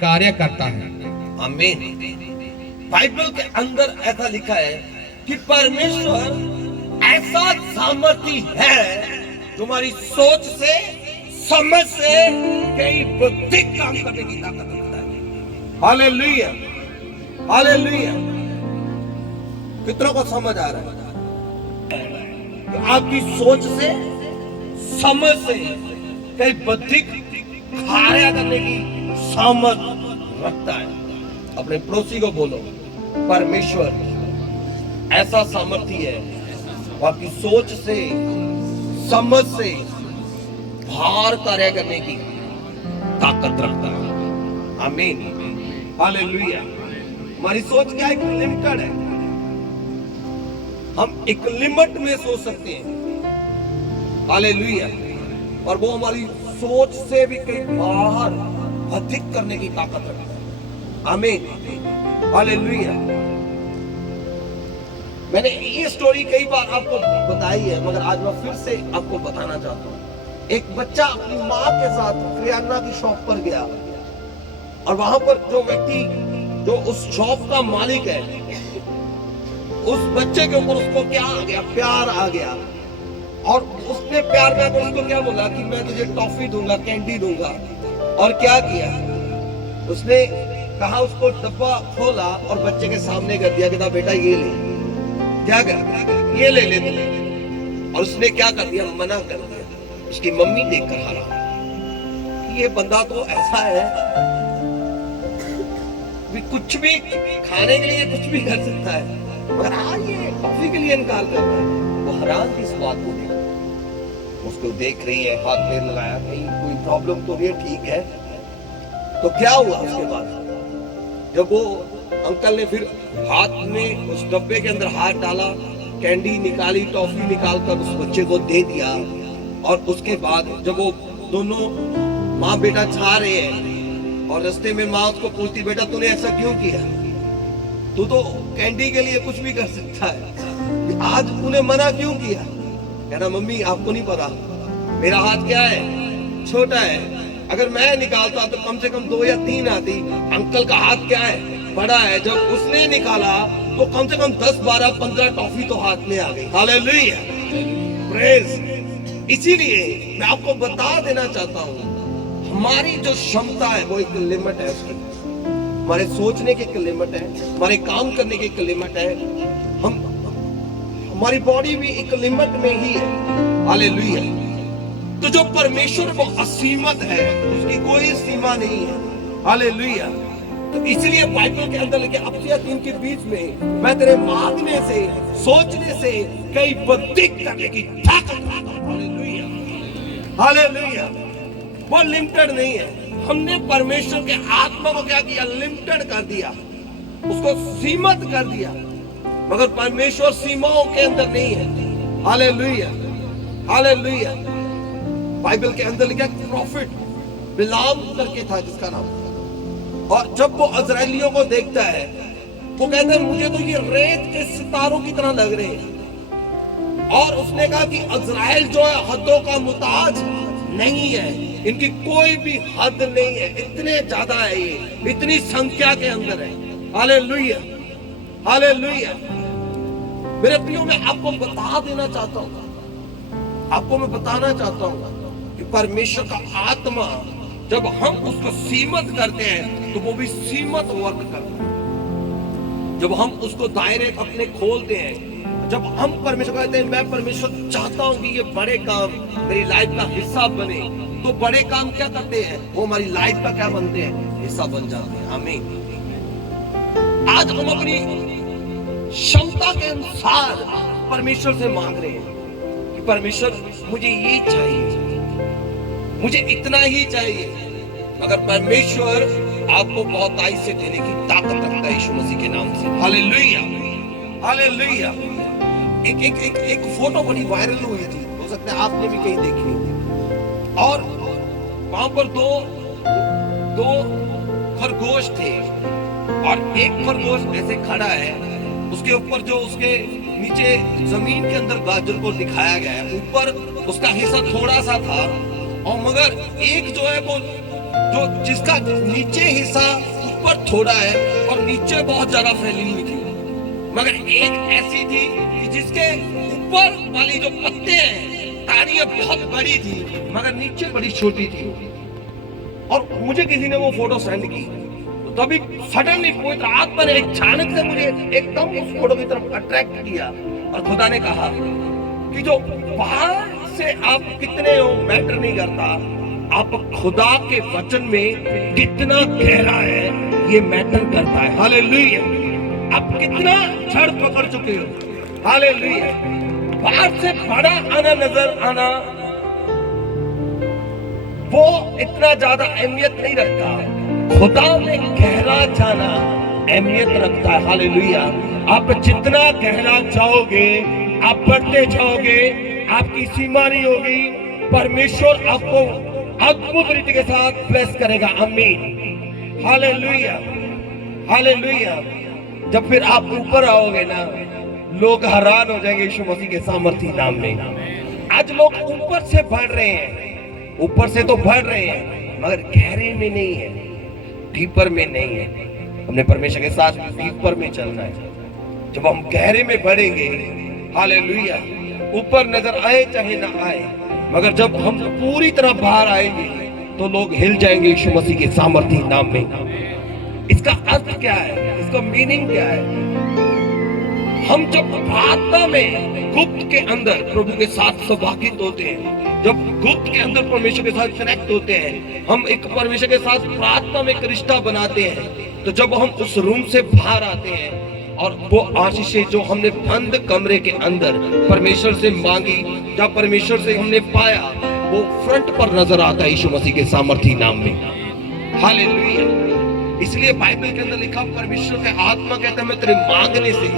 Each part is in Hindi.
कार्य करता है। आमीन। बाइबल के अंदर ऐसा लिखा है कि परमेश्वर ऐसा सामर्थ्य है तुम्हारी सोच से, समझ से कई बुद्धि काम करने की ताकत रखता है। Hallelujah, hallelujah. कितनों को समझ आ रहा है? तो आपकी सोच से, समझ से कई बुद्धि कार्य करने की सामर्थ रखता है। अपने पड़ोसी को बोलो, परमेश्वर ऐसा सामर्थ्य है, आपकी सोच से, समझ से भार कार्य करने की ताकत रखता है। आमीन, हालेलुया। हमारी सोच क्या है? लिमिटेड है। हम एक लिमिट में सोच सकते हैं। हालेलुया। और वो हमारी सोच से भी कई बाहर अधिक करने की ताकत रखता है। आमीन, हालेलुया। मैंने ये स्टोरी कई बार आपको बताई है, मगर आज मैं फिर से आपको बताना चाहता हूँ। एक बच्चा अपनी माँ के साथ किराना की शॉप पर गया और वहां पर जो व्यक्ति जो उस शॉप का मालिक है, उस बच्चे के ऊपर उसको क्या आ गया? प्यार आ गया। और उसने प्यार में आकर उसको क्या बोला कि मैं तुझे टॉफी दूंगा, कैंडी दूंगा। और क्या किया उसने? कहा, उसको डब्बा खोला और बच्चे के सामने कर दिया कि बेटा ये ले। क्या कर? ये ले ले तू। और उसने क्या कर दिया? मना कर दिया। उसकी मम्मी देखकर हैरान, ये बंदा तो ऐसा है भी कुछ भी खाने के लिए कुछ भी कर सकता है, मगर आज ये टॉफी के लिए इनकार कर रहा है। वो हैरान थी इस बात को देख। उसको देख रही है, हाथ पैर लगाया, कहीं कोई प्रॉब्लम तो नहीं, ठीक है। तो क्या हुआ उसके बाद? जब वो अंकल ने फिर हाथ में उस डब्बे के अंदर हाथ डाला, कैंडी निकाली, टॉफी निकालकर उस बच्चे को दे दिया। और उसके बाद जब वो दोनों माँ बेटा जा रहे हैं और रास्ते में माँ उसको पूछती, बेटा तूने ऐसा क्यों किया? तू तो कैंडी के लिए कुछ भी कर सकता है, आज तूने मना क्यों किया? कहना, मम्मी आपको नहीं पता, मेरा हाथ क्या है? छोटा है। अगर मैं निकालता तो कम से कम 2 या 3 आती। अंकल का हाथ क्या है? बड़ा है। जब उसने निकाला तो कम से कम 10, 12, 15 टॉफी तो हाथ में आ गई। Hallelujah, praise. इसीलिए मैं आपको बता देना चाहता हूं, हमारी जो क्षमता है वो एक लिमिट है उसकी। हमारे सोचने की एक लिमिट है, हमारे काम करने की एक लिमिट है। हमारी बॉडी भी एक लिमिट में ही है। हालेलुया। तो जो परमेश्वर वो असीमित है, उसकी कोई सीमा नहीं है। हालेलुया। तो इसलिए बाइबल के अंदर लिखे अफसिया 3 के बीच में, मैं तेरे मांगने से, सोचने से कई बुद्धि करने की ताकत। Hallelujah, hallelujah. वो लिमिटेड नहीं है। हमने परमेश्वर के आत्मा को क्या किया? लिमिटेड कर दिया, उसको सीमित कर दिया। मगर परमेश्वर सीमाओं के अंदर नहीं है। Hallelujah, hallelujah. बाइबल के अंदर लिखा प्रॉफिट बिलाम करके था जिसका नाम, और जब वो इजराइलियों को देखता है वो कहता है, मुझे तो ये रेत के सितारों की तरह लग रहे हैं। और उसने कहा कि इजराइल जो है हदों का मुताज नहीं है, इनकी कोई भी हद नहीं है, इतने ज्यादा है ये, इतनी संख्या के अंदर है। Hallelujah, hallelujah. मेरे प्रियो, मैं आपको बता देना चाहता हूँ, आपको मैं बताना चाहता हूँ कि परमेश्वर का आत्मा जब हम उसको सीमित करते हैं तो वो भी सीमित वर्क करता है। जब हम उसको दायरे अपने खोलते हैं, जब हम परमेश्वर को कहते हैं, मैं परमेश्वर चाहता हूं कि ये बड़े काम मेरी लाइफ का हिस्सा बने, तो बड़े काम क्या करते हैं? वो हमारी लाइफ का क्या बनते हैं? हिस्सा बन जाते हैं। आमीन। आज हम अपनी क्षमता के अनुसार परमेश्वर से मांग रहे हैं कि परमेश्वर मुझे ये चाहिए, मुझे इतना ही चाहिए। मगर परमेश्वर आपको बहुताई से देने की ताकत रखता है यीशु मसीह के नाम से। Hallelujah, hallelujah. एक फोटो बड़ी वायरल हुई थी, हो सकता है आपने भी कहीं देखी हो। और वहां पर दो खरगोश थे और एक खरगोश ऐसे खड़ा है, उसके ऊपर जो उसके नीचे जमीन के अंदर गाजर को दिखाया गया है, ऊपर उसका हिस्सा थोड़ा सा था, और मगर एक जो है वो जो जिसका नीचे हिस्सा ऊपर थोड़ा है और नीचे बहुत ज्यादा फैली हुई थी, मगर एक ऐसी थी कि जिसके ऊपर वाली जो पत्ते हैं, टाहनियां बहुत बड़ी थी मगर नीचे बड़ी छोटी थी। और मुझे किसी ने वो फोटो सेंड की, तो तभी सडनली पवित्र आत्मा ने अचानक से मुझे एकदम उस फोटो की तरफ अट्रैक्ट किया और खुदा ने कहा कि जो बाहर से आप कितने हो मैटर नहीं करता, आप खुदा के वचन में कितना गहरा है ये मैटर करता है। हालेलुया। आप कितना जड़ पकड़ चुके हो। हालेलुया। बाहर से बड़ा आना नजर आना वो इतना ज्यादा अहमियत नहीं रखता, खुदा में गहरा जाना अहमियत रखता है। हालेलुया। आप जितना गहरा जाओगे, आप बढ़ते जाओगे, आपकी सीमा नहीं होगी, परमेश्वर आपको अद्भुत रीति के साथ ब्लेस करेगा। आमीन। हालेलुया। हालेलुया। जब फिर आप ऊपर आओगे ना, लोग हैरान हो जाएंगे यीशु मसीह के सामर्थी नाम में। आज लोग ऊपर से बढ़ रहे हैं, ऊपर से तो बढ़ रहे हैं मगर गहरे में नहीं है, डीपर में नहीं है। हमने परमेश्वर के साथ डीपर में चलना है। जब हम गहरे में बढ़ेंगे, हालेलुया, ऊपर नजर आए चाहे ना आए, मगर जब हम पूरी तरह बाहर आएंगे तो लोग हिल जाएंगे यीशु मसीह के सामर्थी नाम में। इसका अर्थ क्या है? इसका मीनिंग क्या है? हम जब प्रार्थना में गुप्त के अंदर प्रभु के साथ सहभागित होते हैं, जब गुप्त के अंदर परमेश्वर के साथ कनेक्ट होते हैं, हम एक परमेश्वर के साथ प्रार्थना में एक रिश्ता बनाते हैं, तो जब हम उस रूम से बाहर आते हैं और वो आशीषें जो हमने बंद कमरे के अंदर परमेश्वर से मांगी या परमेश्वर से हमने पाया, वो फ्रंट पर नजर आता है यीशु मसीह के सामर्थी नाम में। हालेलुया। इसलिए बाइबल के अंदर लिखा, परमेश्वर का आत्मा कहता है मैं तेरे मांगने से,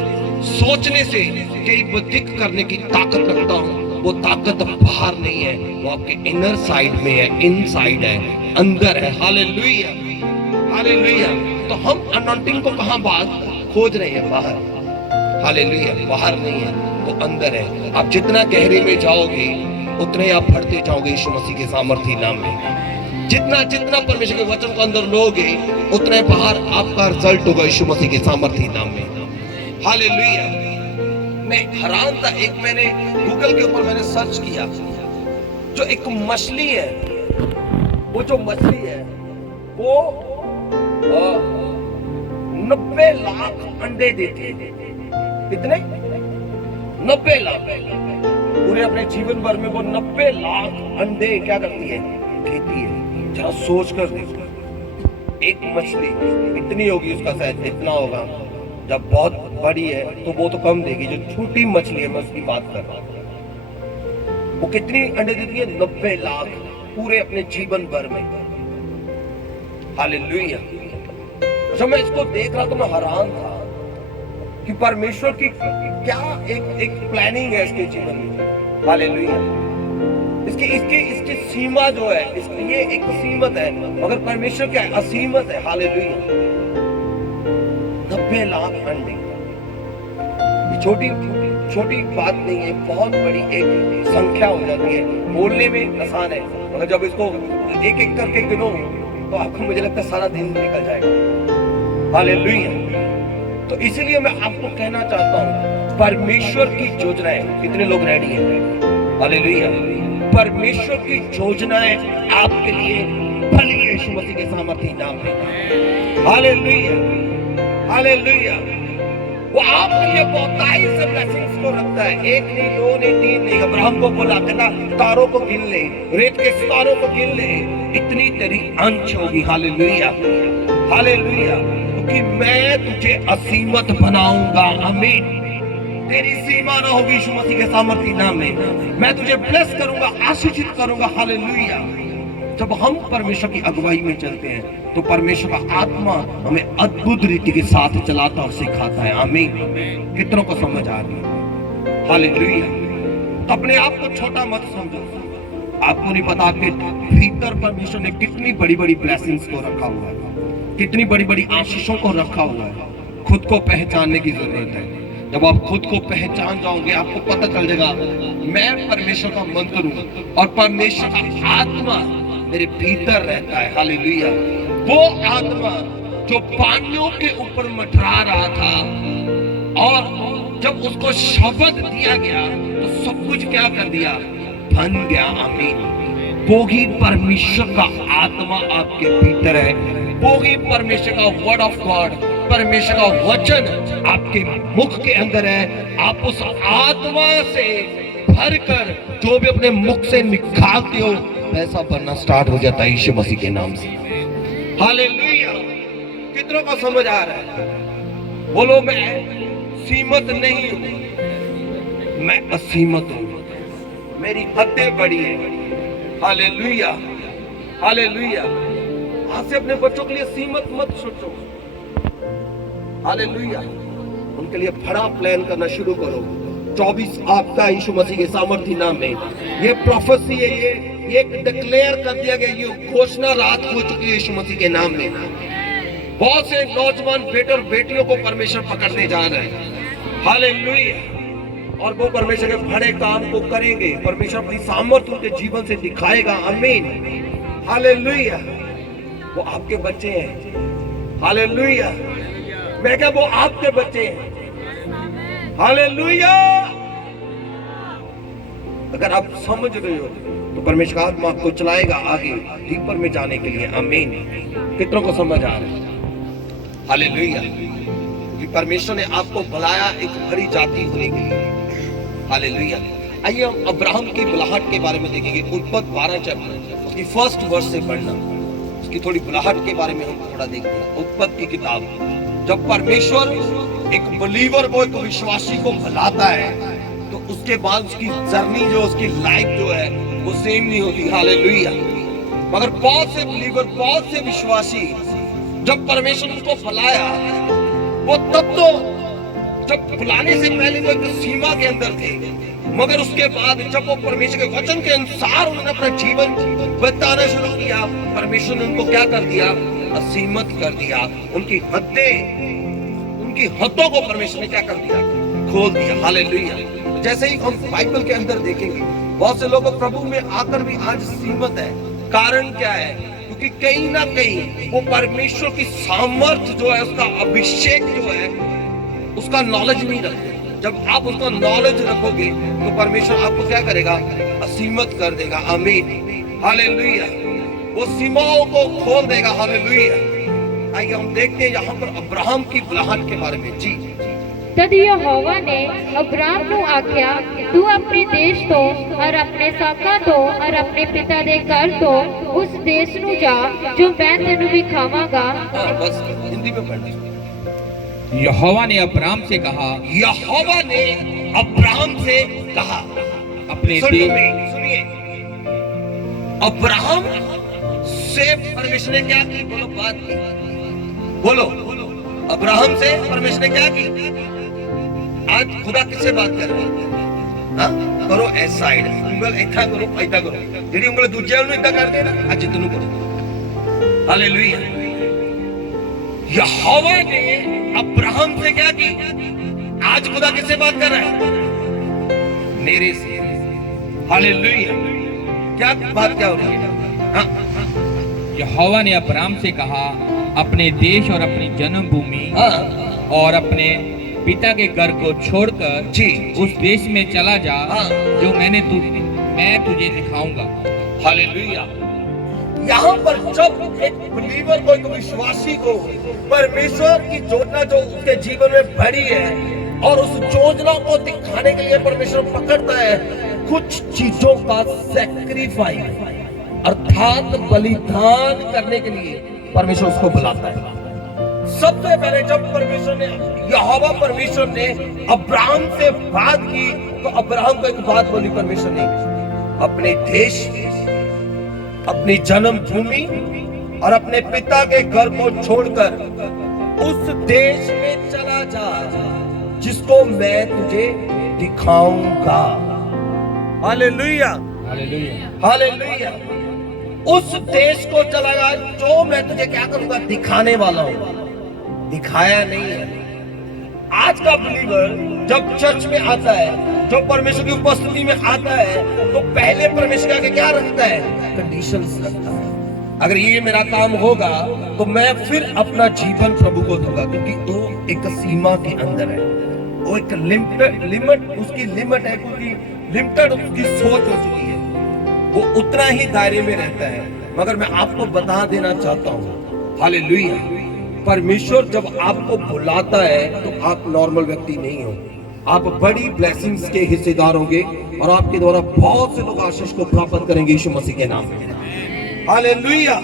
सोचने से कई बधिक करने की ताकत रखता हूँ। वो ताकत बाहर नहीं है, वो आपके इनर साइड में है, इनसाइड है, अंदर है। हालेलुया। हालेलुया। तो हम अनॉइंटिंग को कहां बाहर खोज रहे हैं? बाहर। हालेलुया। बाहर नहीं है, वो अंदर है। आप जितना गहरे में जाओगे उतने आप बढ़ते जाओगे यीशु मसीह के सामर्थी नाम में। जितना जितना परमेश्वर के वचन को अंदर लोगे उतने बाहर आपका रिजल्ट होगा यीशु मसीह के सामर्थी नाम में। हालेलुया। मैं हैरान था, एक मैंने गूगल के ऊपर मैंने सर्च किया, जो एक मछली है, वो जो मछली है वो 90 लाख अंडे देती है। कितने? 90 लाख। पूरे अपने जीवन भर में वो 90 लाख अंडे क्या करती है? देती है। जरा सोच कर देखो, एक मछली इतनी होगी, उसका शायद इतना होगा। जब बहुत बड़ी है तो वो तो कम देगी, जो छोटी मछली है मैं उसकी बात कर रहा हूं। वो कितनी अंडे देती है? 90 लाख पूरे अपने जीवन भर में। हालेलुया। जब मैं इसको देख रहा तो मैं हैरान था कि परमेश्वर की क्या एक प्लानिंग है इसके जीवन में। हालेलुया। इसकी सीमा जो है, इसकी ये एक सीमत है, मगर परमेश्वर क्या है? असीमत है। हालेलुया। 90 लाख अंडे, छोटी छोटी बात नहीं है, बहुत बड़ी एक संख्या हो जाती है। बोलने में आसान है, मगर जब इसको एक एक करके गिनो तो आपको, मुझे लगता है, सारा दिन निकल जाएगा। हालेलुया। तो इसीलिए मैं आपको कहना चाहता हूं, परमेश्वर की योजनाएं, कितने लोग रेडी हैं? हालेलुया। परमेश्वर की योजनाएं आपके लिए भली है यीशु मसीह के सामर्थी नाम में। हालेलुया। हालेलुया। वो आपके लिए बहुतायत से ब्लेसिंग्स को रखता है। एक नहीं, दो नहीं, तीन नहीं। अब्राहम को बोला, कहता तारों को गिन ले, रेत के सितारों को गिन ले, इतनी तेरी अंश होगी। हालेलुया। हालेलुया। क्योंकि मैं तुझे असीमत बनाऊंगा। आमीन। तेरी सीमा ना होगी यीशु मसीह के सामर्थी नाम में। मैं तुझे ब्लेस करूंगा, आशीषित करूंगा। हालेलुया। जब हम परमेश्वर की अगुवाई में चलते हैं तो परमेश्वर का आत्मा हमें अद्भुत रीति के साथ चलाता और सिखाता है। आमीन। कितनों को समझ आ रही है? हालेलुया। तो अपने आप को छोटा मत समझो। आपको नहीं पता आपके भीतर परमेश्वर ने कितनी बड़ी बड़ी ब्लेसिंग्स को रखा हुआ है, कितनी बड़ी बड़ी आशीषों को रखा हुआ है। खुद को पहचानने की जरूरत है। जब आप खुद को पहचान जाओगे, आपको पता चल जाएगा मैं परमेश्वर का मंत्र हूं और परमेश्वर का आत्मा मेरे भीतर रहता है। हालेलुया। वो आत्मा जो पानियों के ऊपर मटरा रहा था, और जब उसको शब्द दिया गया तो सब कुछ क्या कर दिया, बन गया। आमीन। वो ही परमेश्वर का आत्मा आपके भीतर है, वो ही परमेश्वर का वर्ड ऑफ गॉड, परमेश्वर का वचन आपके मुख के अंदर है। आप उस आत्मा से भरकर जो भी अपने मुख से निकालते हो वैसा बनना स्टार्ट हो जाता है यीशु मसीह के नाम से। हालेलुया। कितनों को समझ आ रहा है? बोलो, मैं सीमित नहीं हूं, मैं असीमित हूं, मेरी हदें बड़ी है। Hallelujah, hallelujah. आज से अपने बच्चों के लिए सीमित मत सोचो। हालेलुया। उनके लिए बड़ा प्लान करना शुरू करो। 24 आपका यीशु मसीह के सामर्थ्य नाम में ये प्रोफेसी है, ये एक डिक्लेयर कर दिया गया, ये घोषणा रात हो चुकी है यीशु मसीह के नाम में। बहुत से नौजवान बेटे और बेटियों को परमेश्वर पकड़ते जा रहे हैं। हालेलुया। और वो परमेश्वर के बड़े काम को करेंगे, परमेश्वर अपनी सामर्थ्य उनके जीवन से दिखाएगा। आमीन। हालेलुया। वो आपके बच्चे हैं। हालेलुया। मैं क्या, वो आपके बच्चे हैं। हालेलुया। अगर आप समझ रहे हो तो परमेश्वर का आत्मा आपको चलाएगा आगे डीपर में जाने के लिए। आमीन। कितनों को समझ आ रहा है? हालेलुया। कि परमेश्वर ने आपको बुलाया एक बड़ी जाति होने के लिए। हालेलुया। आइए हम अब्राहम की बुलाहट के बारे में देखेंगे। उत्पत्ति 12 चैप्टर उसकी फर्स्ट वर्स से पढ़ना, उसकी थोड़ी बुलाहट के बारे में हम थोड़ा देखते हैं। उत्पत्ति की किताब, जब परमेश्वर एक बिलीवर को, एक विश्वासी को बुलाता है तो उसके बाद उसकी जर्नी जो, उसकी लाइफ जो है वो सेम नहीं होती। हालेलुया। मगर बहुत से बिलीवर, बहुत से विश्वासी, जब परमेश्वर उनको बुलाया वो तब तो, जब बुलाने से पहले वो एक सीमा के अंदर थे, मगर उसके बाद जब वो परमेश्वर के वचन के अनुसार उन्होंने अपना जीवन बिताना शुरू किया, परमेश्वर ने उनको क्या कर दिया, असीमित कर दिया। उनकी हदों को परमेश्वर ने क्या कर दिया, खोल दिया। हालेलुया। जैसे ही हम बाइबल के अंदर देखेंगे, बहुत से लोग प्रभु में आकर भी आज सीमित है। कारण क्या है? क्योंकि कहीं ना कहीं वो परमेश्वर की सामर्थ्य जो है, उसका अभिषेक जो है, उसका नॉलेज नहीं रखते। जब आप उसका नॉलेज रखोगे तो परमेश्वर आपको क्या करेगा, असीमित कर देगा। आमीन। हालेलुया। वो सीमाओं को खोल देगा। हालेलुया। आइए हम देखते हैं यहाँ पर अब्राहम की बुलाहट के बारे में। जी। तद यहोवा ने अब्राहम को आख्या, तू अपने देश तो और अपने साका तो और अपने पिता दे घर तो उस देश नु जा जो मैं तेनु दिखावांगा। बस हिंदी में पढ़। यहोवा ने अब्राहम से कहा, यहोवा ने अब्राहम से कहा, अपने सुनिए, अब्राहम से परमेश्वर ने क्या की? बोलो, बात की। बोलो, अब्राहम से परमेश्वर ने क्या की? आज खुदा किससे बात कर रहे हैं? हाँ, करो ऐसा साइड, उंगल ऐसा करो, ऐसा करो। जेडी उंगल दूसरे उन्हें ऐसा करते हैं ना, आज इतनों करो। हालेलुया। यहोवा ने अब्राहम से क्या की? आज खुदा किससे बात कर रहा है? मेरे से। हालेलुया। क्या बात क्या हो रही है? हाँ? यहोवा ने अब्राहम से कहा, अपने देश और अपनी जन्मभूमि और अपने पिता के घर को छोड़कर जी उस देश में चला जा जो मैं तुझे दिखाऊंगा। हालेलुया। यहाँ पर जब एक बिलीवर को, एक विश्वासी को परमेश्वर की योजना जो उसके जीवन में भरी है और उस योजना को दिखाने के लिए परमेश्वर पकड़ता है, कुछ चीजों का सैक्रिफाइस अर्थात बलिदान करने के लिए परमेश्वर उसको बुलाता है। सबसे पहले जब परमेश्वर ने, यहोवा परमेश्वर ने अब्राहम से बात की तो अब्राहम को एक बात बोली परमेश्वर ने, अपने देश, अपनी जन्मभूमि और अपने पिता के घर को छोड़कर उस देश में चला जा जिसको मैं तुझे दिखाऊंगा। हालेलुया। हालेलुया। हालेलुया। उस देश को चला जा जो मैं तुझे क्या करूंगा, दिखाने वाला हूं। दिखाया नहीं है। आज का बिलीवर जब चर्च में आता है, जो परमेश्वर की उपस्थिति में आता है, तो पहले परमेश्वर के क्या रखता है? कंडीशंस रखता है। अगर ये मेरा काम होगा तो मैं फिर अपना जीवन प्रभु को दूंगा, क्योंकि वो एक सीमा के अंदर है, वो एक लिमिट उसकी लिमिट है, क्योंकि लिमिटेड उसकी सोच हो चुकी है, वो उतना ही दायरे में रहता है। मगर मैं आपको बता देना चाहता हूँ, हालेलुया, परमेश्वर जब आपको बुलाता है तो आप नॉर्मल व्यक्ति नहीं हो, आप बड़ी ब्लेसिंग्स के हिस्सेदार होंगे और आपके द्वारा बहुत से लोग आशीष को प्राप्त करेंगे यीशु मसीह के नाम में। हालेलुया।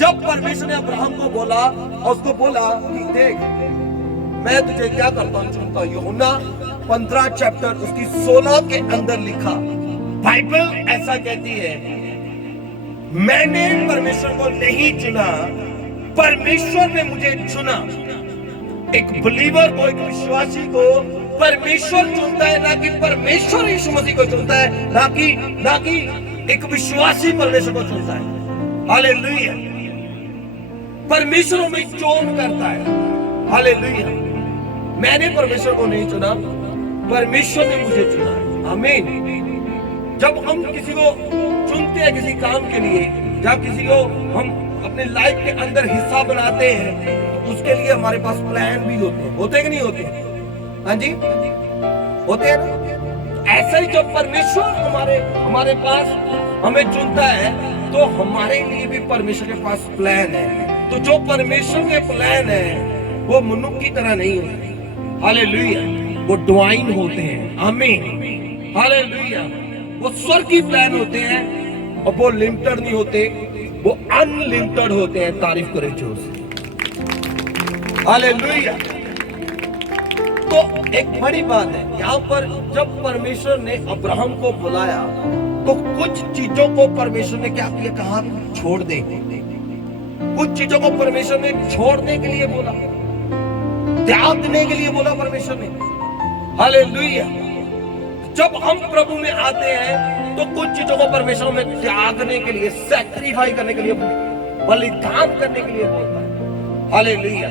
जब परमेश्वर ने अब्राहम को बोला और उसको बोला कि देख मैं तुझे क्या करता हूं, चुनता हूं, यूहन्ना 15 चैप्टर उसकी 16 के अंदर लिखा, बाइबल ऐसा कहती है, मैंने परमेश्वर को नहीं चुना, परमेश्वर ने मुझे चुना। एक बिलीवर को, एक विश्वासी को परमेश्वर चुनता है, ना कि परमेश्वर यीशु मसीह को चुनता है, ना कि एक विश्वासी परमेश्वर को चुनता है। हालेलुया। परमेश्वर हमें चोन करता है। हालेलुया। मैंने परमेश्वर को नहीं चुना, परमेश्वर ने मुझे चुना है। आमीन। जब हम किसी को चुनते हैं किसी काम के लिए, या किसी को हम अपने लाइफ के अंदर हिस्सा बनाते हैं, तो उसके लिए हमारे पास प्लान भी होते हैं कि नहीं होते? हाँ जी, होते हैं ना। ऐसा ही जब परमेश्वर हमारे पास हमें चुनता है तो हमारे लिए भी परमेश्वर के पास प्लान है। तो जो परमेश्वर के प्लान है वो मनुष्य की तरह नहीं होते। हालेलुया। वो डिवाइन होते हैं। आमीन। हालेलुया। वो स्वर्ग की प्लान होते हैं और वो लिमिटेड नहीं होते, वो अनलिमिटेड होते हैं। तारीफ करें जोर से। हालेलुया। तो एक बड़ी बात है यहाँ पर, जब परमेश्वर ने अब्राहम को बुलाया तो कुछ चीजों को परमेश्वर ने क्या किया, कहा छोड़ दे। कुछ चीजों को परमेश्वर ने छोड़ने के लिए बोला, त्याग देने के लिए बोला परमेश्वर ने। हालेलुया। जब हम प्रभु में आते हैं तो कुछ चीजों को परमेश्वर में त्यागने के लिए, सैक्रिफाई करने के लिए, बलिदान करने के लिए बोलता है। हालेलुया।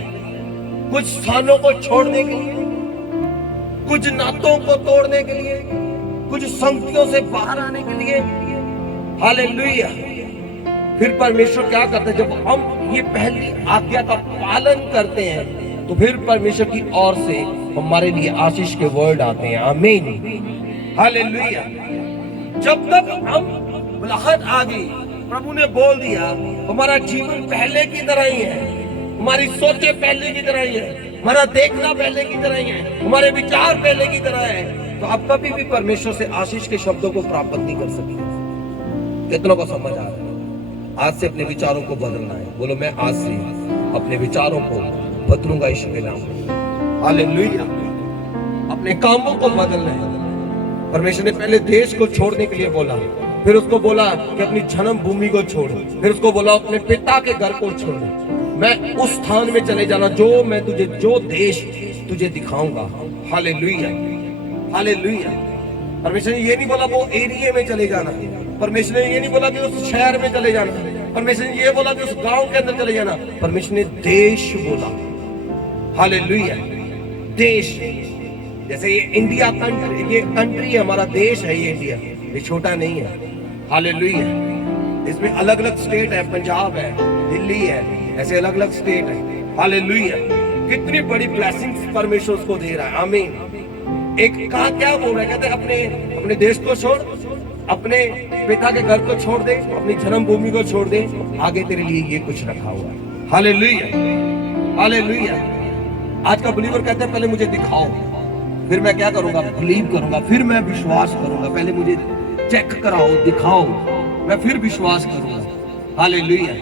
कुछ स्थानों को छोड़ने के लिए, कुछ नातों को तोड़ने के लिए, कुछ संगतियों से बाहर आने के लिए। हालेलुया। फिर परमेश्वर क्या करते हैं, जब हम ये पहली आज्ञा का पालन करते हैं तो फिर परमेश्वर की ओर से हमारे लिए आशीष के वर्ड आते हैं। आमीन। हालेलुया। जब तक हम बुलाहट आ गई, प्रभु ने बोल दिया, हमारा जीवन पहले की तरह ही है, हमारी सोचें पहले की तरह ही है, हमारा देखना पहले की तरह ही है, हमारे विचार पहले की तरह है, तो आप कभी भी परमेश्वर से आशीष के शब्दों को प्राप्त नहीं कर सकते। कितनों को समझ आ रहा है? आज से अपने विचारों को बदलना है। बोलो, मैं आज से अपने विचारों को बदलूंगा यीशु के नाम में। हालेलुया। अपने कामों को बदलना है। परमेश्वर ने पहले देश को छोड़ने के लिए बोला, फिर उसको बोला कि अपनी जन्म भूमि को छोड़, फिर उसको बोला अपने पिता के घर को छोड़, मैं उस स्थान में चले जाना जो मैं तुझे, जो देश तुझे दिखाऊंगा। हालेलुया। हालेलुया। परमेश्वर ने ये नहीं बोला वो एरिया में चले जाना, परमेश्वर ने ये नहीं बोला कि उस शहर में चले जाना, परमेश्वर ने ये बोला कि उस गांव के अंदर चले जाना, परमेश्वर ने देश बोला। हालेलुया। देश, जैसे ये इंडिया कंट्री, ये कंट्री है, हमारा देश है ये इंडिया, ये छोटा नहीं है। हालेलुया। इसमें अलग अलग स्टेट है, पंजाब है, दिल्ली है, ऐसे अलग अलग स्टेट है। हालेलुया। कितनी बड़ी ब्लेसिंग्स परमेश्वर उसको दे रहा है। आमीन। एक कहा क्या बोल रहा है, कहते अपने देश को छोड़, अपने पिता के घर को छोड़ दे, अपनी जन्मभूमि को छोड़ दे, आगे तेरे लिए ये कुछ रखा हुआ है। हालेलुया। हालेलुया। आज का बिलीवर कहता है पहले मुझे दिखाओ, फिर मैं क्या करूंगा, बिलीव करूंगा, फिर मैं विश्वास करूंगा। पहले मुझे चेक कराओ, दिखाओ, मैं फिर विश्वास करूंगा। हालेलुया।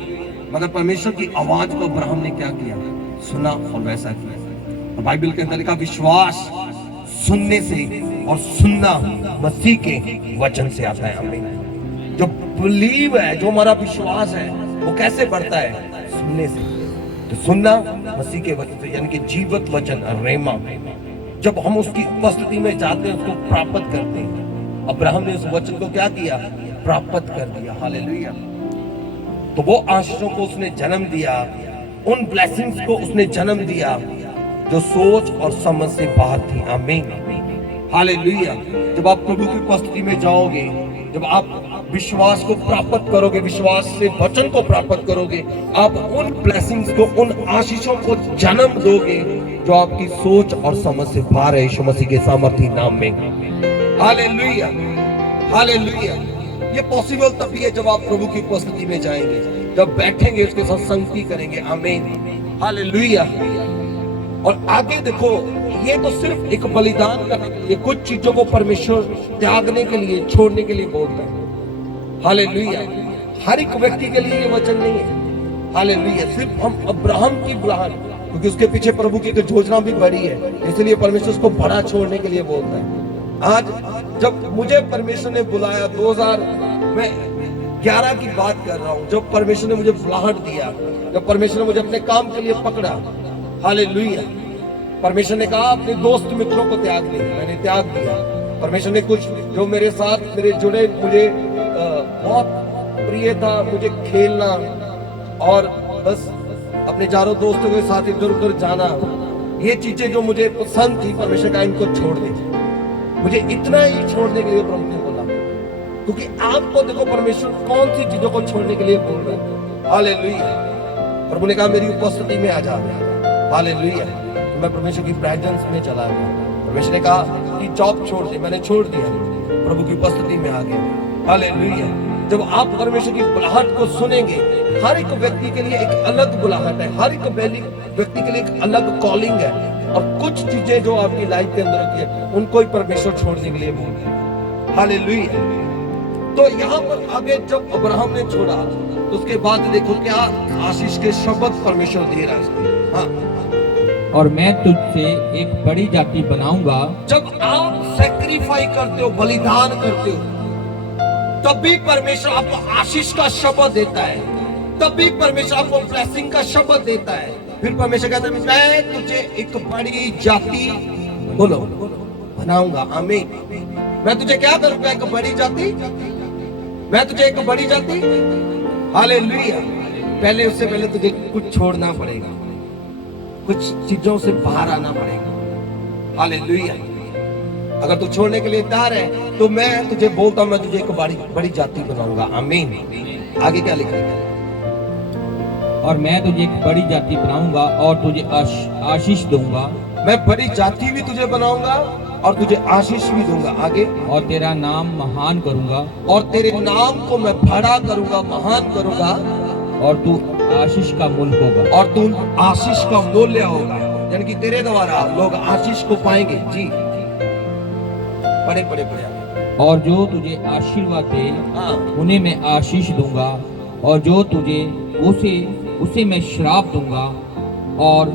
मगर परमेश्वर की आवाज को अब्राहम ने क्या किया, सुना और वैसा किया। और बाइबल के अंदर लिखा, विश्वास सुनने से और सुनना मसीह के वचन से आता है। आमीन। जो बिलीव है, जो हमारा विश्वास है, वो कैसे बढ़ता है, सुनने से। तो सुनना मसीह के वचन से, यानी कि जीवित वचन, रेमा। जब हम उसकी उपस्थिति में जाते हैं, उसको प्राप्त करते हैं। अब्राहम ने उस वचन को क्या किया, प्राप्त कर दिया। हालेलुया। तो वो आशीषों को उसने जन्म दिया, उन ब्लेसिंग्स को उसने जन्म दिया जो सोच और समझ से बाहर थी। आमीन। हालेलुया। जब आप प्रभु की उपस्थिति में जाओगे, जब आप विश्वास को प्राप्त करोगे, विश्वास से वचन को प्राप्त करोगे, आप उन ब्लेसिंग्स को, उन आशीषों को जन्म दोगे जो आपकी सोच और समझ से बाहर है, यीशु मसीह के सामर्थी नाम में। Hallelujah, hallelujah. ये पॉसिबल तभी है जब आप प्रभु की उपस्थिति में जाएंगे, जब बैठेंगे, उसके साथ संगति करेंगे। आमीन, हालेलुया। और आगे देखो, ये तो सिर्फ एक बलिदान करने के लिए, कुछ चीजों को परमेश्वर त्यागने के लिए, छोड़ने के लिए बोलता है। हालेलुया। हर एक व्यक्ति के लिए ये वचन नहीं है। हालेलुया। सिर्फ हम अब्राहम की बुलाहट, क्योंकि उसके पीछे प्रभु की तो योजना भी बड़ी है, इसलिए परमेश्वर उसको बड़ा छोड़ने के लिए बोलता है। आज जब मुझे परमेश्वर ने बुलाया, 2011 की बात कर रहा हूं, जब परमेश्वर ने मुझे बुलाहट दिया, जब परमेश्वर ने मुझे अपने काम के लिए पकड़ा, हालेलुया। परमेश्वर ने कहा अपने दोस्त मित्रों को त्याग दे, मैंने त्याग दिया। परमेश्वर ने कुछ जो मेरे साथ मेरे जुड़े, मुझे बहुत प्रिय था, मुझे खेलना और बस अपने चारों दोस्तों के साथ इधर उधर जाना, ये चीजें जो मुझे पसंद थी, परमेश्वर का इनको छोड़ दे। मुझे इतना ही छोड़ने के लिए प्रभु ने बोला, क्योंकि आपको देखो परमेश्वर कौन सी चीजों को छोड़ने के लिए बोल रहे हैं। हालेलुया। प्रभु ने कहा मेरी उपस्थिति में आ जा। हालेलुया। तो मैं परमेश्वर की प्रेजेंस में चला गया। परमेश्वर ने कहा कि जॉब छोड़ दे, मैंने छोड़ दिया, प्रभु की उपस्थिति में आ गया। हालेलुया। जब आप परमेश्वर की बुलाहट को सुनेंगे, हर एक व्यक्ति के लिए एक अलग बुलाहट है, हर एक व्यक्ति के लिए एक अलग कॉलिंग है, और कुछ चीजें जो आपकी लाइफ के अंदर होती है, उनको ही परमेश्वर छोड़ने के लिए बोलते हैं। हालेलुया। तो यहाँ पर आगे जब अब्राहम ने छोड़ा, तो उसके बाद देखो क्या आशीष के शब्द परमेश्वर दे रहा है। हाँ, और मैं तुझसे एक बड़ी जाति बनाऊंगा। जब आप सैक्रिफाई करते हो, बलिदान करते हो, तब भी परमेश्वर आपको आशीष का शब्द देता है, तब भी परमेश्वर आपको ब्लेसिंग का शब्द देता है। फिर परमेश्वर कहता है मैं तुझे एक बड़ी जाति, बोलो, बनाऊंगा। आमीन। मैं तुझे क्या करूंगा? एक बड़ी जाति। मैं तुझे एक बड़ी जाति। हालेलुया। पहले, उससे पहले तुझे कुछ छोड़ना पड़ेगा, कुछ चीजों से बाहर आना पड़ेगा। हालेलुया। अगर तू छोड़ने के लिए तैयार है, तो मैं तुझे बोलता हूं, मैं तुझे एक बड़ी जाति बनाऊंगा। आमीन। आगे क्या लिखा है? और मैं तुझे एक बड़ी जाति बनाऊंगा और तुझे आशीष दूंगा। मैं बड़ी जाति भी तुझे बनाऊंगा और तुझे आशीष भी दूंगा। आगे, और तेरा नाम महान करूंगा, और तेरे नाम को मैं बड़ा करूंगा, महान करूंगा, और तू आशीष का मूल होगा, और तू आशीष का मूल्य होगा। यानी कि तेरे द्वारा लोग आशीष को पाएंगे। जी, पढ़े पढ़े पढ़े। और जो तुझे आशीर्वाद दे, हाँ, उन्हें मैं आशीष दूंगा, और जो तुझे उसे मैं श्राप दूंगा, और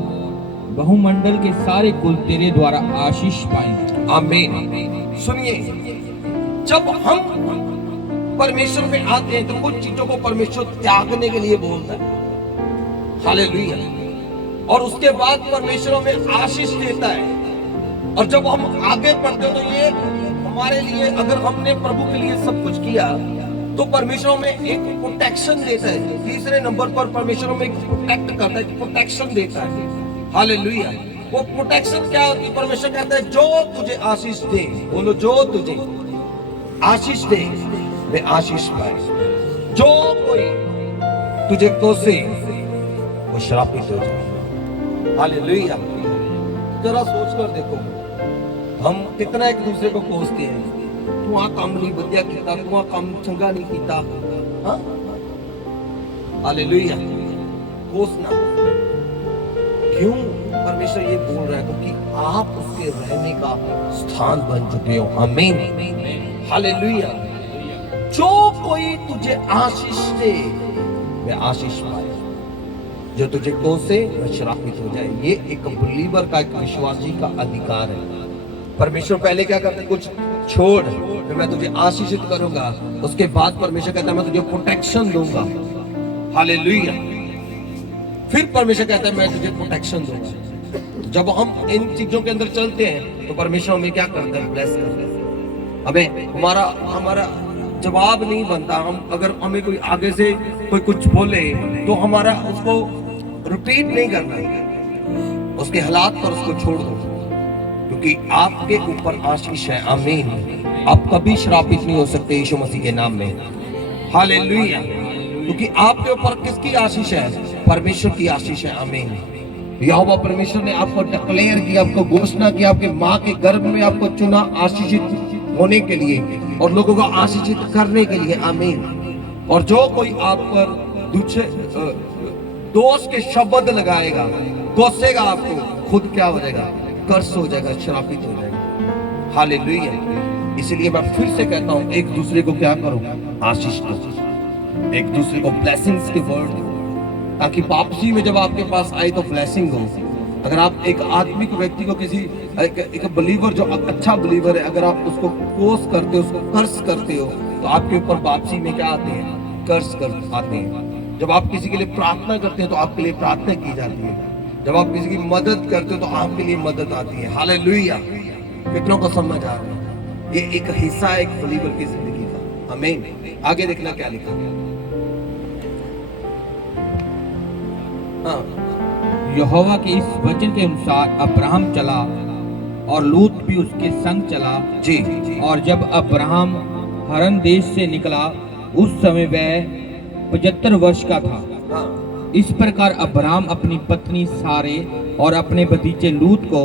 बहुमंडल के सारे कुल तेरे द्वारा आशीष पाएंगे। आमीन। सुनिए, जब हम परमेश्वर में आते हैं, तो कुछ चीजों को परमेश्वर त्यागने के लिए बोलता है। हालेलुया। और उसके बाद परमेश्वर हमें आशीष देता है। और जब हम आगे बढ़ते हैं, तो ये हमारे लिए, अगर हमने प्रभु के लिए सब कुछ किया, तो परमेश्वर में एक प्रोटेक्शन देता है। तीसरे नंबर पर परमेश्वर में एक प्रोटेक्ट करता है, प्रोटेक्शन देता है। हालेलुया। वो प्रोटेक्शन क्या होती है? परमेश्वर कहता है जो तुझे आशीष दे, बोलो, जो तुझे आशीष दे वे आशीष पाए। जो कोई तुझे कोसे वो श्रापित हो जाए। हालेलुया। जरा सोच कर देखो, हम कितना एक दूसरे को कोसते हैं। तू आ काम नहीं बढ़िया किया, तू आ काम चंगा नहीं किया। हाँ, हालेलुया। कोसना क्यों? परमेश्वर ये बोल रहा है क्योंकि आप उसके रहने का स्थान बन चुके हो। आमीन। हालेलुया। जो कोई तुझे आशीष दे वह आशीष पाए, जो तुझे कोसे वह श्रापित हो जाए। ये एक बिलीवर का, एक विश्वासी का अधिकार है। परमेश्वर पहले क्या करता है? कुछ छोड़, फिर मैं तुझे आशीषित करूंगा। उसके बाद परमेश्वर कहता है मैं तुझे प्रोटेक्शन दूंगा। हालेलुया। फिर परमेश्वर कहता है मैं तुझे प्रोटेक्शन दूंगा। जब हम इन चीजों के अंदर चलते हैं, तो परमेश्वर हमें क्या करता है? ब्लेस करता है। हमें हमारा जवाब नहीं बनता। हम अगर हमें कोई आगे से कोई कुछ बोले, तो हमारा उसको रिपीट नहीं करना, उसके हालात पर उसको छोड़ दो, क्योंकि आपके ऊपर आशीष है। आमीन। आप कभी श्रापित नहीं हो सकते यीशु मसीह के नाम में। हालेलुया। क्योंकि आपके ऊपर किसकी आशीष है? परमेश्वर की आशीष है। आमीन। यहोवा परमेश्वर ने आपको डिक्लेयर किया, आपको घोषणा की, आपके माँ के गर्भ में आपको चुना आशीषित होने के लिए और लोगों को आशीषित करने के लिए। आमीन। और जो कोई आप पर दोष के शब्द लगाएगा, कोसेगा आपको, खुद क्या हो जाएगा? कर्स हो जाएगा, श्रापित हो जाएगा। हालेलुया। इसलिए मैं फिर से कहता हूं, एक दूसरे को क्या करो? आशीष दो, एक दूसरे को ब्लेसिंग्स के वर्ड दो, ताकि वापसी में जब आपके पास आए तो ब्लेसिंग हो। अगर आप एक आत्मिक व्यक्ति को, किसी एक बिलीवर जो अच्छा बिलीवर है, अगर आप उसको कोस करते हो, उसको कर्स करते हो, तो आपके ऊपर वापसी में क्या आते हैं? कर्स कर आते हैं। जब आप किसी के लिए प्रार्थना करते हैं तो आपके लिए प्रार्थना की जाती है। जब आप किसी की मदद करते हो तो आपके लिए मदद आती है। हालेलुया। कितनों को समझ आ रहा है? ये एक हिस्सा है एक बिलीवर की जिंदगी का। आमीन। आगे देखना क्या लिखा है। हाँ। यहोवा के इस वचन के अनुसार अब्राहम चला और लूत भी उसके संग चला। जी। और जब अब्राहम हरन देश से निकला, उस समय वह 75 वर्ष का था। हाँ। इस प्रकार अब्राहम अपनी पत्नी सारे और अपने भतीजे लूत को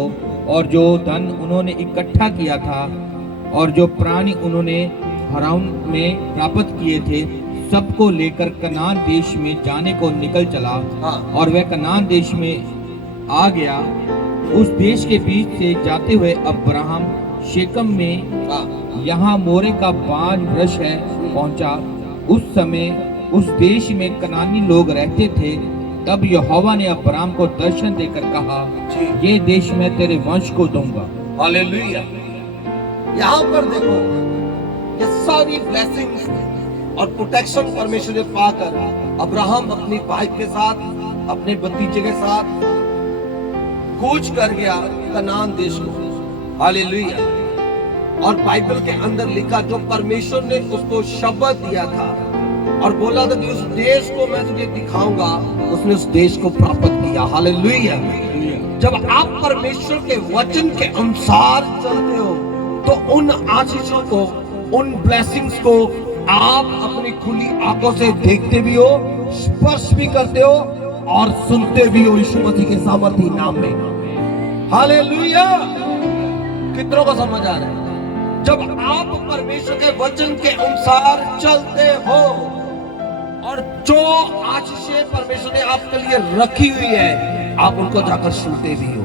और जो धन उन्होंने इकट्ठा किया था और जो प्राणी उन्होंने हरान में प्राप्त किए थे, सबको लेकर कनान देश में जाने को निकल चला। हाँ। और वह कनान देश में आ गया। उस देश के बीच से जाते हुए अब्राहम शेकम में, हाँ। यहाँ मोरे का बांज वृक्ष है, पहुंचा। उस समय उस देश में कनानी लोग रहते थे। तब यहोवा ने अब्राहम को दर्शन देकर कहा, ये देश मैं तेरे वंश को दूंगा। हालेलुया। यहाँ पर देखो, ये सारी ब्लेसिंग्स और प्रोटेक्शन परमेश्वर ने पाकर अब्राहम अपनी वाइफ के साथ, अपने भतीजे के साथ कूच कर गया कनान देश को। हालेलुया। और बाइबल के अंदर लिखा, जो परमेश्वर ने उसको शब्द दिया था और बोला था कि उस देश को मैं तुझे दिखाऊंगा, उसने उस देश को प्राप्त किया। हालेलुया। जब आप परमेश्वर के वचन के अनुसार चलते हो तो उन आशीषों को, उन ब्लेसिंग्स को आप अपनी खुली आंखों से देखते भी हो, स्पर्श भी करते हो और सुनते भी हो, यीशु मसीह के सामर्थी नाम में। हालेलुया। कितनों को समझ आ रहा है? जब आप परमेश्वर के वचन के अनुसार चलते हो और जो आशीषें परमेश्वर ने आपके लिए रखी हुई है, आप उनको जाकर सुनते भी हो,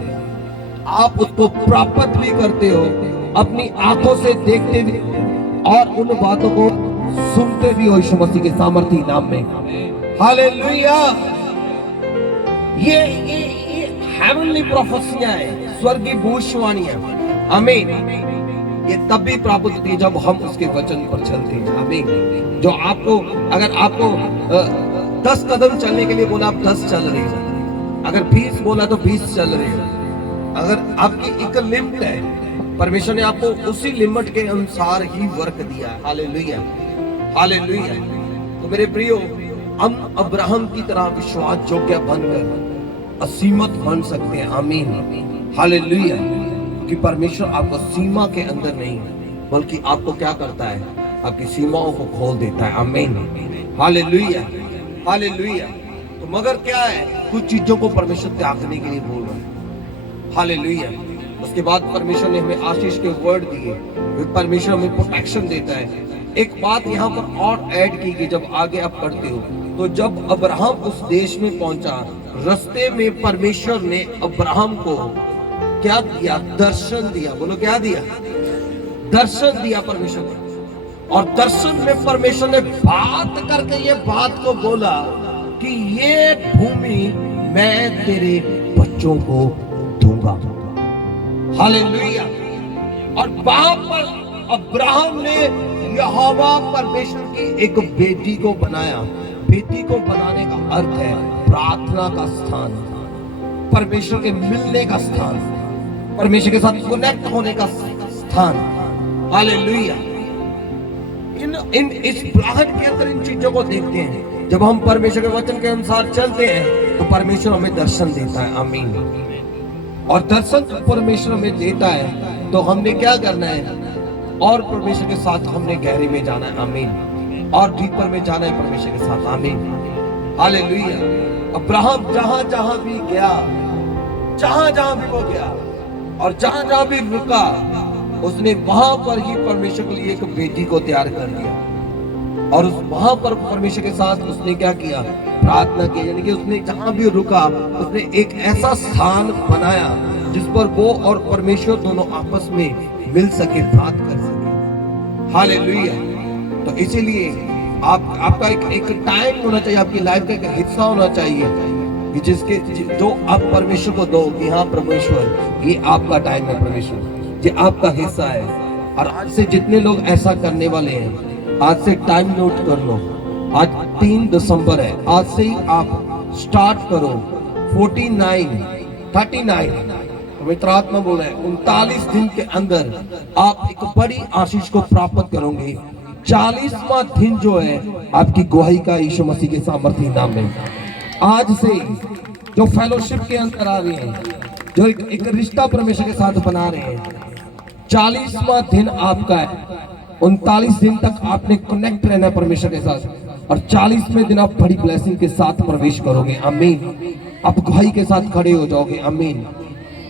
आप उसको प्राप्त भी करते हो, अपनी आंखों से देखते भी और उन बातों को सुनते भी हो, यीशु मसीह के सामर्थी नाम में। हालेलुया। ये हेवनली प्रोफेसियां है, स्वर्गीय भविष्यवाणियां। आमीन। ये तब भी प्राप्त होती है जब हम उसके वचन पर चलते हैं। आमीन। जो आपको, अगर आपको 10 कदम चलने के लिए बोला, आप 10 चल रहे हो। अगर 20 बोला तो 20 चल रहे हो। अगर आपकी एक लिमिट है, परमेश्वर ने आपको उसी लिमिट के अनुसार ही वर्क दिया है। हालेलुया। हालेलुया। तो मेरे प्रियो, हम अब्राहम की तरह विश्वास योग्य बनकर असीमत बन सकते हैं। आमीन। हालेलुया। कि परमेश्वर आपको सीमा के अंदर नहीं, बल्कि आपको क्या करता है? आपकी सीमाओं को खोल देता है। आमीन। हालेलुया। हालेलुया। तो मगर क्या है? कुछ चीजों को परमेश्वर त्यागने के लिए बोल रहा है। हालेलुया। उसके बाद परमेश्वर ने हमें आशीष के वर्ड दिए, फिर परमेश्वर हमें प्रोटेक्शन देता है। एक बात यहाँ पर और ऐड की कि जब आगे आप पढ़ते हो, तो जब अब्राहम उस देश में पहुंचा, रास्ते में परमेश्वर ने अब्राहम को क्या दिया? दर्शन दिया। बोलो क्या दिया? दर्शन दिया परमेश्वर ने। और दर्शन में परमेश्वर ने बात करके ये बात को बोला कि ये भूमि मैं तेरे बच्चों को दूंगा। हालेलुया। और वहां पर अब्राहम ने यहोवा परमेश्वर की एक बेटी को बनाया। बेटी को बनाने का अर्थ है प्रार्थना का स्थान, परमेश्वर के मिलने का स्थान, परमेश्वर के साथ कनेक्ट होने का स्थान। हालेलुया। इस ब्राहट के अंदर इन चीजों को देखते हैं। जब हम परमेश्वर के वचन के अनुसार चलते हैं तो परमेश्वर हमें दर्शन देता है। आमीन। और दर्शन परमेश्वर हमें देता है तो हमने क्या करना है? और परमेश्वर के साथ हमने गहरे में जाना है। आमीन। और डीपर में जाना है परमेश्वर के साथ। आमीन, हालेलुया। अब्राहम जहां जहां भी गया, जहां जहां भी वो गया और जहां जहां भी रुका, उसने वहां पर ही परमेश्वर के लिए एक बेटी को तैयार कर दिया। और उस वहां पर परमेश्वर के साथ उसने क्या किया, प्रार्थना की। यानी कि उसने जहां भी रुका, उसने एक ऐसा स्थान बनाया जिस पर वो और परमेश्वर दोनों आपस में मिल सके, बात कर सके। हालेलुया। तो इसीलिए आपका एक टाइम होना चाहिए, आपकी लाइफ का एक हिस्सा होना चाहिए कि जिसके जो आप परमेश्वर को दो कि हाँ परमेश्वर, ये आपका टाइम है, परमेश्वर ये आपका हिस्सा है। और आज से जितने लोग ऐसा करने वाले हैं, आज से टाइम नोट कर लो। आज 3 दिसंबर है, आज से ही आप स्टार्ट करो। 39 पवित्र आत्मा बोल रहे हैं 39 दिन के अंदर आप एक बड़ी आशीष को प्राप्त करोगे। 40वां दिन जो है आपकी गवाही का यीशु मसीह के सामर्थ्य नाम में। आज से जो फेलोशिप के अंदर आ रहे हैं, जो एक रिश्ता परमेश्वर के साथ बना रहे हैं, 40वां दिन आपका है। 39 दिन तक आपने कनेक्ट रहना है परमेश्वर के साथ और 40वें दिन आप बड़ी ब्लेसिंग के साथ प्रवेश करोगे। आमीन। आप गवाही के साथ खड़े हो जाओगे। आमीन।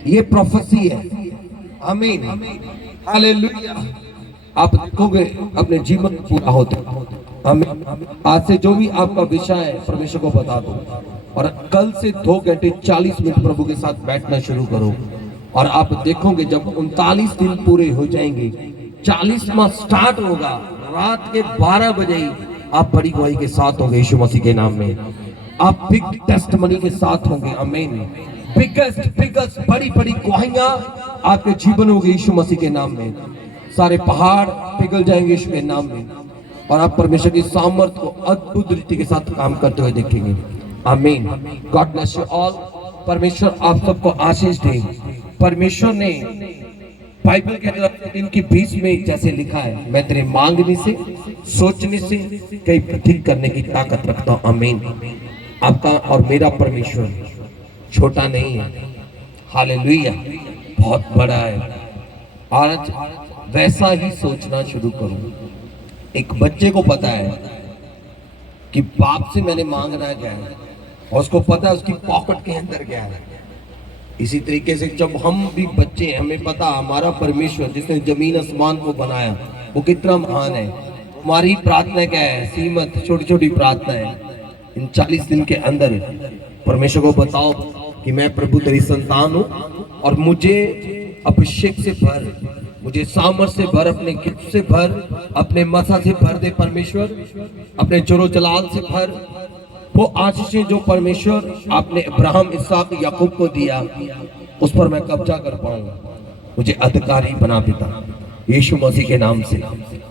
ये प्रोफेसी है। आमीन, हालेलुया। आप देखोगे अपने जीवन पूरा होते। आमीन। आज से जो भी आपका विषय है परमेश्वर को बता दो और कल से 2 घंटे 40 मिनट प्रभु के साथ बैठना शुरू करो और आप देखोगे जब 39 दिन पूरे हो जाएंगे, 40वां स्टार्ट होगा, रात के 12 बजे ही आप बड़ी गवाही के साथ होंगे यीशु मसीह के नाम में। आप बिग टेस्टमनी के साथ होंगे। आमीन। बिगेस्ट बड़ी गवाहियां आपके जीवन होगी यीशु मसीह के नाम में। सारे पहाड़ पिघल जाएंगे यीशु के नाम में और आप परमेश्वर की सामर्थ को अद्भुत रीति के साथ काम करते हुए देखेंगे। आमीन। God bless you all. परमेश्वर आप सबको आशीष दे। परमेश्वर ने बाइबल के अंदर इनकी 20 में जैसे लिखा है, मैं तेरे मांगने से, सोचने से कई अधिक करने की ताकत रखता हूं। आमीन। आपका और मेरा परमेश्वर छोटा नहीं है। हालेलुया। बहुत बड़ा है। आज वैसा ही सोचना शुरू करो। एक बच्चे को पता है कि बाप से मैंने मांगना क्या है और उसको पता है उसकी पॉकेट के अंदर क्या है। इसी तरीके से जब हम भी बच्चे हैं, हमें पता हमारा परमेश्वर जिसने जमीन आसमान को बनाया वो कितना महान है। हमारी प्रार्थना क्या है, सीमित छोटी छोटी प्रार्थना है। इन 40 दिन के अंदर परमेश्वर को बताओ कि मैं प्रभु तेरी संतान हूँ और मुझे अभिषेक से भर, मुझे सामर्थ से भर, अपने गिफ्ट से भर, अपने मसा से भर दे परमेश्वर, अपने जोरो जलाल से भर। वो आशीषें जो परमेश्वर आपने अब्राहम, इसहाक, याकूब को दिया उस पर मैं कब्जा कर पाऊंगा। मुझे अधिकारी बना पिता यीशु मसीह के नाम से।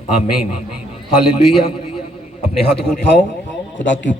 आमीन। हालेलुया। अपने हाथ को उठाओ, खुदा की